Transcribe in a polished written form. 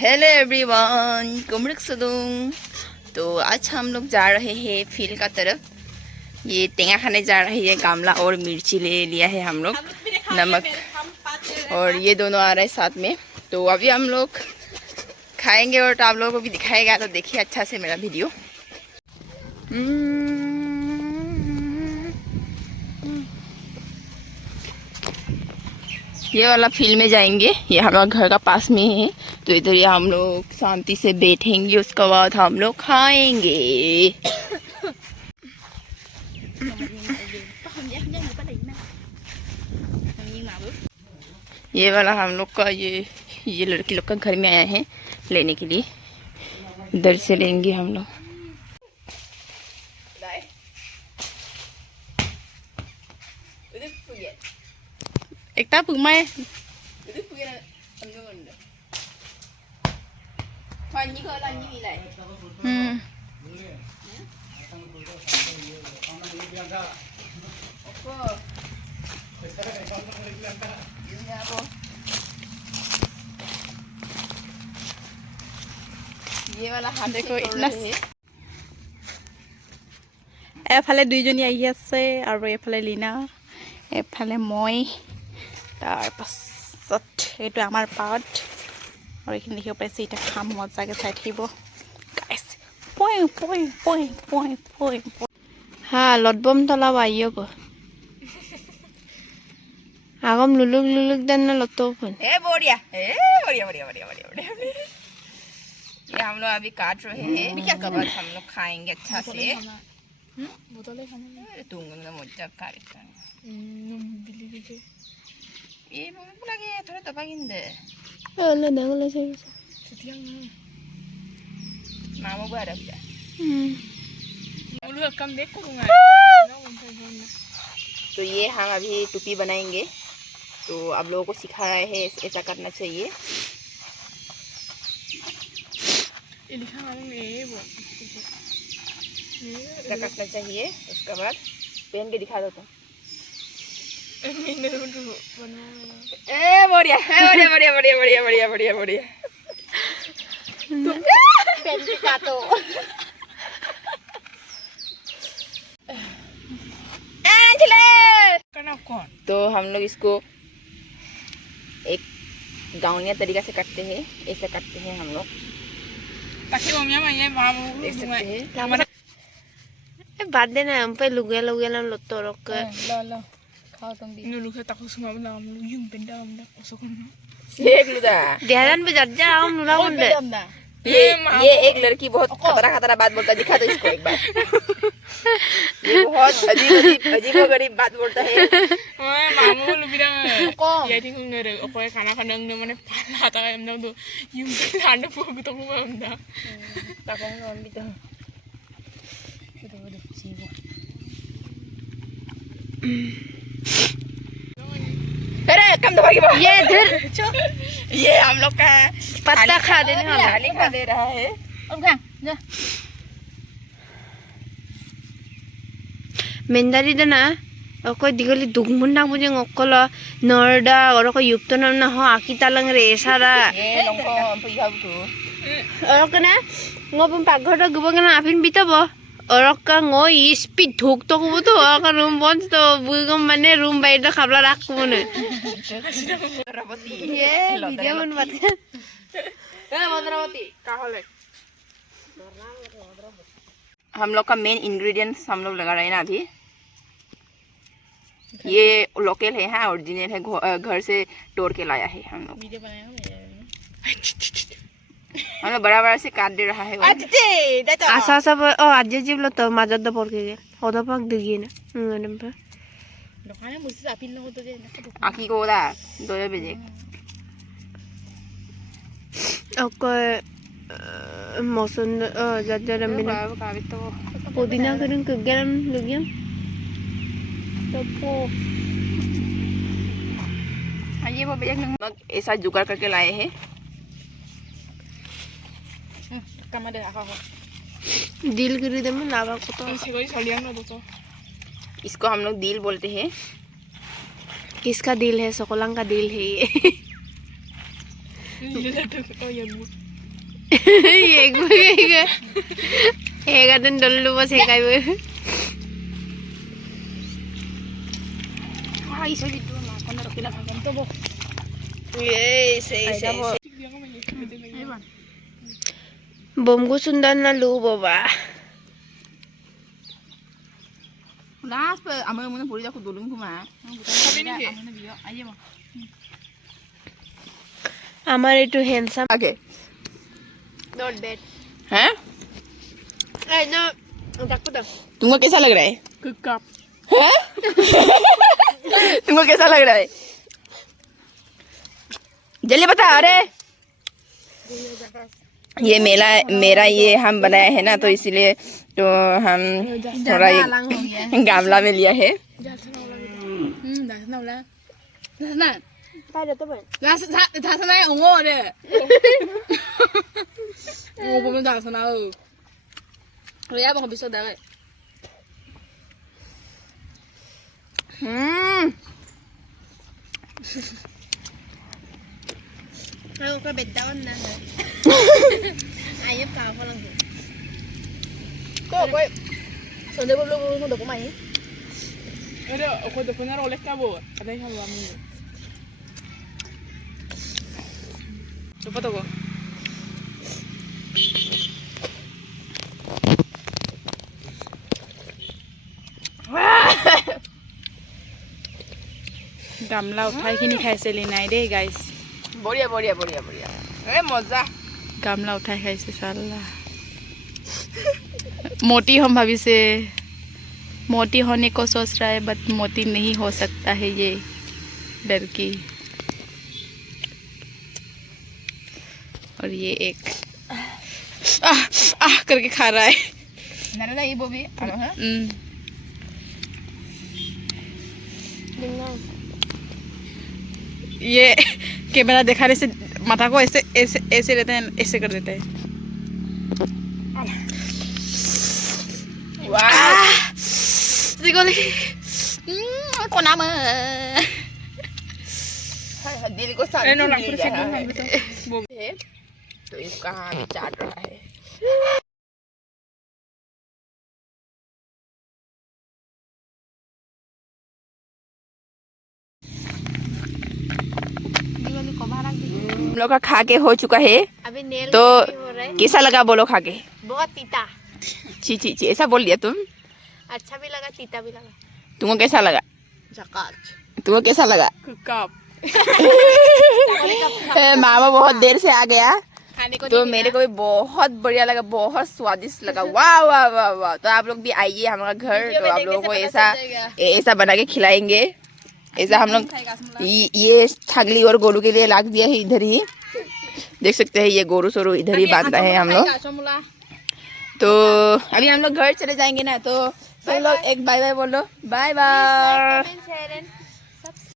Hello everyone, कुमड़क सदुंग। तो आज हम लोग जा रहे हैं फील्ड का तरफ। ये टेंगा खाने जा रहे हैं। गामला और मिर्ची ले लिया है हम लोग, नमक, और ये दोनों आ रहे हैं साथ में। तो अभी हम लोग खाएंगे और आप लोगों को भी दिखाएगा, तो देखिए अच्छा से मेरा वीडियो। ये वाला फील्ड में जाएंगे, ये हमारा घर का पास में है। तो इधर ये हम लोग शांति से बैठेंगे, उसके बाद हम लोग खाएंगे। ये वाला हम लोग का ये लड़की लोग का घर में आया है लेने के लिए। इधर से लेंगे हम लोग। एक ताप मैं ये वाला हाथ देखो इतना। एफाले दुइजनी आহি আছে আৰু এফালে লীনা, এফালে মই। তাৰপাছত এইটো আমাৰ পাত আৰু এইখিনি দেখিব পাইছে। এতিয়া খাম, মজাকৈ চাই থাকিব গাইছ। পই পই পই পই পই হা লটবম তলাব আহিব আগম লুলুক লুলুক দেন লটবম। ए बढ़िया, बढ़िया बढ़िया बढ़िया बढ़िया बढ़िया। ये हम लोग अभी काट रहे हैं, क्या कबाब हम लोग खाएंगे अच्छा से। बोतले खाने तूंगा मजा काटता ये लगे थोड़ा तबागिंदे अल्लाह नगले से सतियांग मामा बारा बिया मुलु कम देख करूंगा। तो ये हम अभी टोपी बनाएंगे, तो आप लोगों को सिखा रहे हैं ऐसा करना चाहिए। ऐसा करना चाहिए। उसके बाद पहन के दिखा दो तो। बढ़िया बढ़िया बढ़िया बढ़िया बढ़िया बढ़िया बढ़िया बढ़िया। पहन के काटो। तो हम लोग इसको एक गाँवनिया तरीका से काटते हैं, ऐसे काटते हैं हम लोग। बात देना हम पे लुगे लुगे ना लुत्तो रख लो खाओ तुम भी नु लुगे ताको सुमा बना हम लु युं पेंडा हम दा ओसोकन एक लुदा ध्यान पे जज्जा हम नुला मुंडे। ये एक लड़की बहुत खतरा बात बोलता है, दिखा दो इसको एक बार। ये बहुत अजीब गरीब बात बोलता है। ओए मामू लुबिरा ये ठीक होंगे रे ओए खाना खाने ने माने पाला ता हम दो युं लांड पोग तो हम दा ताको हम भी तो अरे कम दबाइए ये इधर ये हम लोग का पत्ता खा देने वाला खा दे रहा है। अब खा जा मेंदारी देना ओको दिगली दुगमुंडा मुझे ओकोला नरडा और को युक्त ना हो आकी तालंग रे सारा ये लंको पैसा तो और कना ngopun paghor gubang na apin bitabo और का ngो स्पीड ठोक तो को तो का रूम बंद तो बुगम माने रूम बाहर तो खाबला राख को ने ये वीडियो बन बात ए भद्रावती का होले। हम लोग का मेन इंग्रेडिएंट्स हम लोग लगा रहे हैं ना अभी। ये लोकल है, हाँ ओरिजिनल है, घर से तोड़ के लाया है हम लोग। वीडियो बनाया हम लोग बड़ा से काट दे रहा है। आशा सब आज जीव तो मजद पड़ के होदा पाक दिगी ना मैडम पर दुकान में मुझसे अपील न होता है आखी को दा 2 बजे ओके मौसम जज्जर में तो पुदीना करन के गरम लगियम तो पो ये वो बेजक नमक ऐसा जुगाड़ करके लाए हैं। दिल गिरी दे में लावा को तो इसको हम लोग दिल बोलते हैं। किसका दिल है? सकलांग का दिल है ये। एक दिन डल्लू बस एक आई bomku sundan na lu boba last pe ame muna puri aku dulung kuma আমার একটু হ্যান্ডসাম आगे नॉट बैड हैं आई नो देखो तो तुमको कैसा लग रहा है कप हैं तुमको कैसा लग रहा है जल्दी बता अरे ये मेरा ये हम बनाया है ना तो इसलिए तो हम थोड़ा गामला में लिया है 다스나 옹어래 오 보면 다스나 그래 야 먹어 비싸 내가 아이고 그 뱉다 왔나 아이 까 falan kok gue sonde belum udah kumai ada aku udah punya Rolex kabo ada yang kamu lupa tuh kok गामला उठाई किनी खाइसे लिनाई दे गाइस बढ़िया बढ़िया बढ़िया बढ़िया ए मजा गामला उठाई खाइसे साला मोटी हम भाभी से मोटी होने को सोच रहा है बट मोटी नहीं हो सकता है ये डर की और ये एक करके खा रहा है नरदा ये बोबी आलो है ये कैमरा दिखाने से माथा को ऐसे ऐसे ऐसे रहते हैं ऐसे कर देते हैं वाह देखो को नाम दिल को शांति मिल गया है तो इसका हाथ चाट रहा है हम लोग का खा के हो चुका है अभी नेल तो हो रहा है कैसा लगा बोलो खा के बहुत तीता ची ची ची ऐसा बोल दिया तुम अच्छा भी लगा तीता भी लगा तुमको कैसा लगा तुमको कैसा लगा कप मामा बहुत देर से आ गया खाने को तो मेरे को भी बहुत बढ़िया लगा बहुत स्वादिष्ट लगा वाह वाह वाह वाह तो आप लोग भी आइए हमारा घर तो आप लोगों को ऐसा बना के खिलाएंगे ऐसा हम लोग ये छगली और गोरू के लिए लाग दिया है इधर ही देख सकते हैं ये गोरू सोरू इधर ही बांधता है हम लोग तो अभी हम लोग घर चले जाएंगे ना तो सब लोग एक बाय बाय बोलो बाय बाय